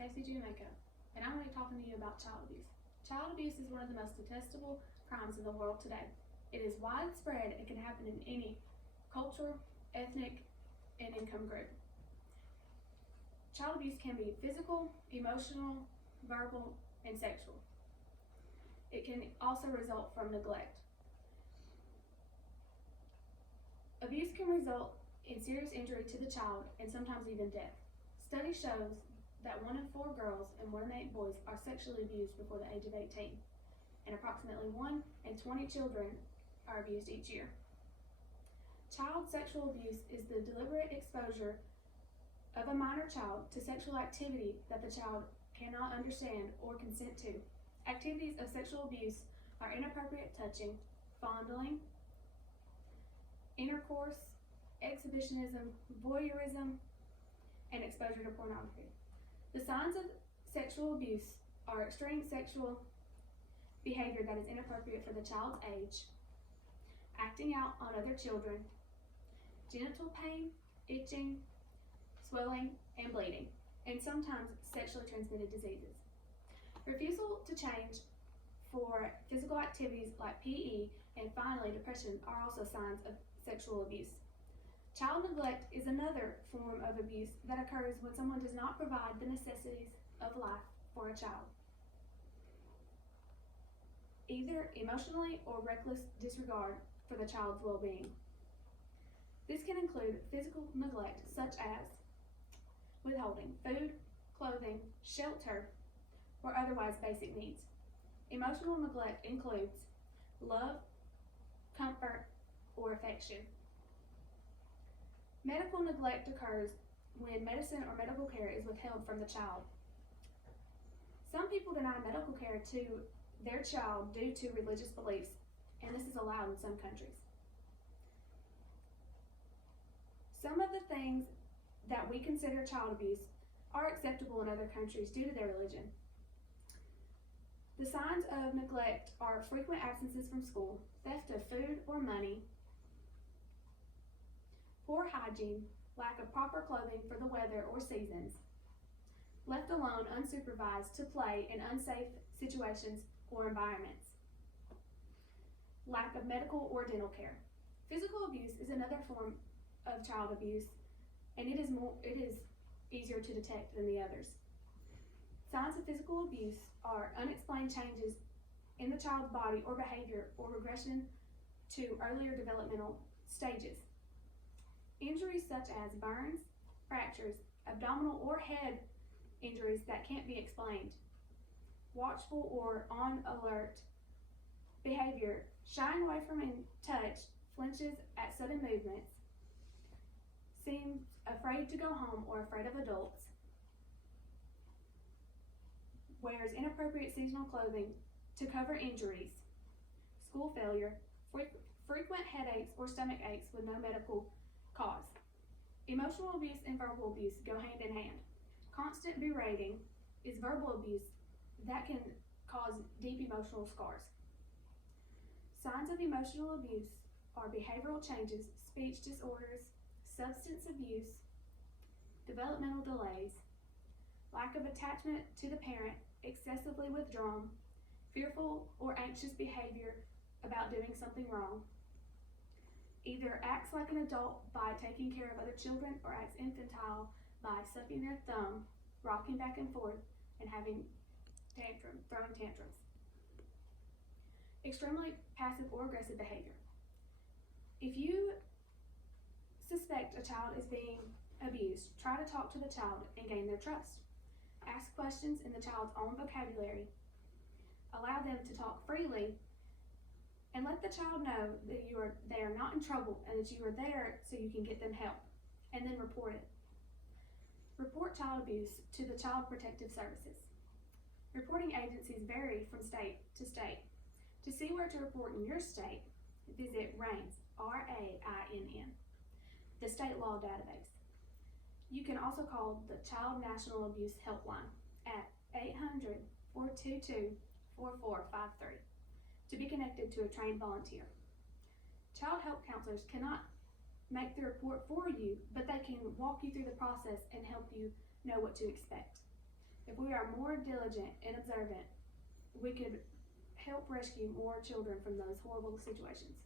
Casey Jamaica, and I'm going to be talking to you about child abuse. Child abuse is one of the most detestable crimes in the world today. It is widespread and can happen in any culture, ethnic, and income group. Child abuse can be physical, emotional, verbal, and sexual. It can also result from neglect. Abuse can result in serious injury to the child and sometimes even death. Study shows that 1 in 4 girls and 1 in 8 boys are sexually abused before the age of 18, and approximately 1 in 20 children are abused each year. Child sexual abuse is the deliberate exposure of a minor child to sexual activity that the child cannot understand or consent to. Activities of sexual abuse are inappropriate touching, fondling, intercourse, exhibitionism, voyeurism, and exposure to pornography. The signs of sexual abuse are extreme sexual behavior that is inappropriate for the child's age, acting out on other children, genital pain, itching, swelling, and bleeding, and sometimes sexually transmitted diseases. Refusal to change for physical activities like PE, and finally depression are also signs of sexual abuse. Child neglect is another form of abuse that occurs when someone does not provide the necessities of life for a child, either emotionally or reckless disregard for the child's well-being. This can include physical neglect such as withholding food, clothing, shelter, or otherwise basic needs. Emotional neglect includes love, comfort, or affection. Medical neglect occurs when medicine or medical care is withheld from the child. Some people deny medical care to their child due to religious beliefs, and this is allowed in some countries. Some of the things that we consider child abuse are acceptable in other countries due to their religion. The signs of neglect are frequent absences from school, theft of food or money, poor hygiene, lack of proper clothing for the weather or seasons, left alone unsupervised to play in unsafe situations or environments, lack of medical or dental care. Physical abuse is another form of child abuse, and it is easier to detect than the others. Signs of physical abuse are unexplained changes in the child's body or behavior or regression to earlier developmental stages. Injuries such as burns, fractures, abdominal or head injuries that can't be explained. Watchful or on alert behavior, shying away from touch, flinches at sudden movements, seems afraid to go home or afraid of adults, wears inappropriate seasonal clothing to cover injuries, school failure, frequent headaches or stomach aches with no medical cause. Emotional abuse and verbal abuse go hand in hand. Constant berating is verbal abuse that can cause deep emotional scars. Signs of emotional abuse are behavioral changes, speech disorders, substance abuse, developmental delays, lack of attachment to the parent, excessively withdrawn, fearful or anxious behavior about doing something wrong, either acts like an adult by taking care of other children or acts infantile by sucking their thumb, rocking back and forth, and throwing tantrums. Extremely passive or aggressive behavior. If you suspect a child is being abused, try to talk to the child and gain their trust. Ask questions in the child's own vocabulary. Allow them to talk freely, and let the child know that they are not in trouble and that you are there so you can get them help, and then report it. Report child abuse to the Child Protective Services. Reporting agencies vary from state to state. To see where to report in your state, visit RAINN, R-A-I-N-N, the state law database. You can also call the Child National Abuse Helpline at 800-422-4453 to be connected to a trained volunteer. Child help counselors cannot make the report for you, but they can walk you through the process and help you know what to expect. If we are more diligent and observant, we could help rescue more children from those horrible situations.